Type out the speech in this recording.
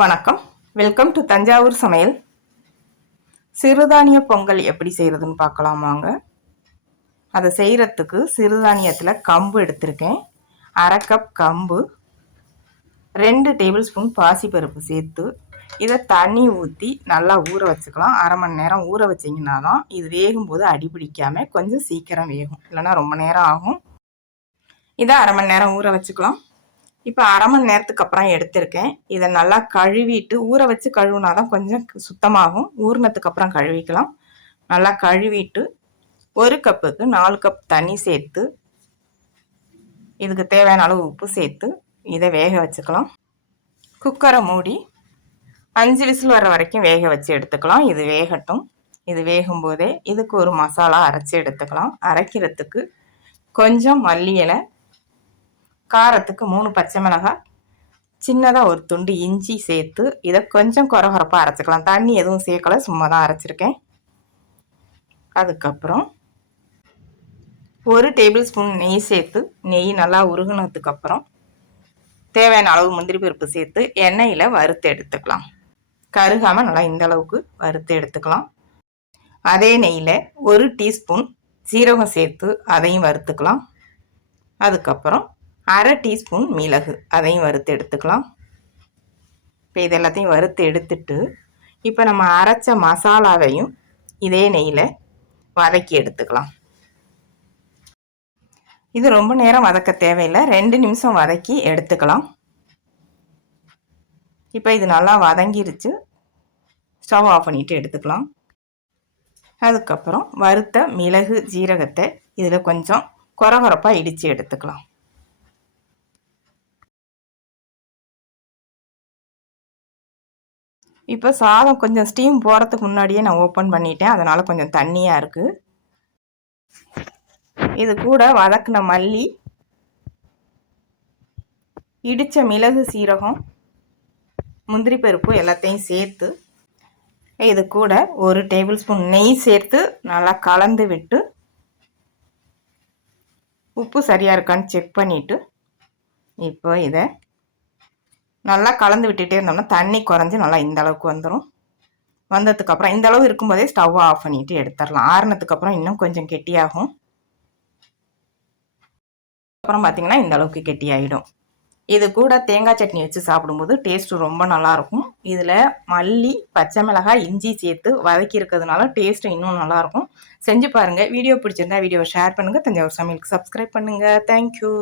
வணக்கம். Welcome to Thanjavur சமையல். சிறுதானிய பொங்கல் எப்படி செய்கிறதுன்னு பார்க்கலாம் வாங்க. அதை செய்கிறதுக்கு சிறுதானியத்தில் கம்பு எடுத்திருக்கேன். 1/2 கப் கம்பு, 2 டேபிள் ஸ்பூன் பாசிப்பருப்பு சேர்த்து இதை தண்ணி ஊற்றி நல்லா ஊற வச்சுக்கலாம். 1/2 மணி நேரம் ஊற வச்சிங்கன்னா தான் இது வேகும்போது அடி பிடிக்காமல் கொஞ்சம் சீக்கிரம் வேகும், இல்லைன்னா ரொம்ப நேரம் ஆகும். இதை 1/2 மணி நேரம் ஊற வச்சுக்கலாம். இப்போ 1/2 மணி நேரத்துக்கு அப்புறம் எடுத்திருக்கேன். இதை நல்லா கழுவிட்டு, ஊற வச்சு கழுவுனா தான் கொஞ்சம் சுத்தமாகும். ஊறினதுக்கு அப்புறம் கழுவிக்கலாம். நல்லா கழுவிட்டு 1 கப்புக்கு 4 கப் தண்ணி சேர்த்து இதுக்கு தேவையான அளவு உப்பு சேர்த்து இதை வேக வச்சுக்கலாம். குக்கரை மூடி 5 விசில் வர வரைக்கும் வேக வச்சு எடுத்துக்கலாம். இது வேகட்டும். இது வேகும்போதே இதுக்கு ஒரு மசாலா அரைச்சி எடுத்துக்கலாம். அரைக்கிறதுக்கு கொஞ்சம் மல்லி இலை, காரத்துக்கு 3 பச்சை மிளகாய், சின்னதாக ஒரு துண்டு இஞ்சி சேர்த்து இதை கொஞ்சம் கொரகொரப்பாக அரைச்சிக்கலாம். தண்ணி எதுவும் சேர்க்கலை, சும்மா தான் அரைச்சிருக்கேன். அதுக்கப்புறம் 1 டேபிள் ஸ்பூன் நெய் சேர்த்து நெய் நல்லா உருகுனதுக்கப்புறம் தேவையான அளவு முந்திரி பருப்பு சேர்த்து எண்ணெயில் வறுத்து எடுத்துக்கலாம். கருகாமல் நல்லா இந்த அளவுக்கு வறுத்து எடுத்துக்கலாம். அதே நெய்யில் 1 டீஸ்பூன் சீரகம் சேர்த்து அதையும் வறுத்துக்கலாம். அதுக்கப்புறம் 1/2 டீஸ்பூன் மிளகு, அதையும் வறுத்து எடுத்துக்கலாம். இப்போ இது எல்லாத்தையும் வறுத்து எடுத்துட்டு இப்போ நம்ம அரைச்ச மசாலாவையும் இதே நெய்யில் வதக்கி எடுத்துக்கலாம். இது ரொம்ப நேரம் வதக்க தேவையில்லை, 2 நிமிஷம் வதக்கி எடுத்துக்கலாம். இப்போ இது நல்லா வதங்கிருச்சு. ஸ்டவ் ஆஃப் பண்ணிட்டு எடுத்துக்கலாம். அதுக்கப்புறம் வறுத்த மிளகு ஜீரகத்தை இதில் கொஞ்சம் கொரகொரப்பாக இடித்து எடுத்துக்கலாம். இப்போ சாதம் கொஞ்சம் ஸ்டீம் போகிறதுக்கு முன்னாடியே நான் ஓப்பன் பண்ணிட்டேன், அதனால் கொஞ்சம் தண்ணியாக இருக்குது. இது கூட வதக்கின மல்லி, இடித்த மிளகு சீரகம், முந்திரி பருப்பு எல்லாத்தையும் சேர்த்து இது கூட 1 டேபிள் ஸ்பூன் நெய் சேர்த்து நல்லா கலந்து விட்டு உப்பு சரியாக இருக்கான்னு செக் பண்ணிவிட்டு இப்போ இதை நல்லா கலந்து விட்டுட்டே இருந்தோம்னா தண்ணி குறைஞ்சி நல்லா இந்த அளவுக்கு வந்துடும். வந்ததுக்கப்புறம் இந்த அளவு இருக்கும்போதே ஸ்டவ் ஆஃப் பண்ணிவிட்டு எடுத்துடலாம். ஆறுனதுக்கப்புறம் இன்னும் கொஞ்சம் கெட்டியாகும். அப்புறம் பார்த்திங்கன்னா இந்த அளவுக்கு கெட்டியாகிடும். இது கூட தேங்காய் சட்னி வச்சு சாப்பிடும்போது டேஸ்ட்டு ரொம்ப நல்லாயிருக்கும். இதில் மல்லி, பச்சை மிளகாய், இஞ்சி சேர்த்து வதக்கி இருக்கிறதுனால டேஸ்ட்டு இன்னும் நல்லாயிருக்கும். செஞ்சு பாருங்கள். வீடியோ பிடிச்சிருந்தா வீடியோவை ஷேர் பண்ணுங்கள். தஞ்சாவூர் சமையலுக்கு சப்ஸ்கிரைப் பண்ணுங்கள். தேங்க்யூ.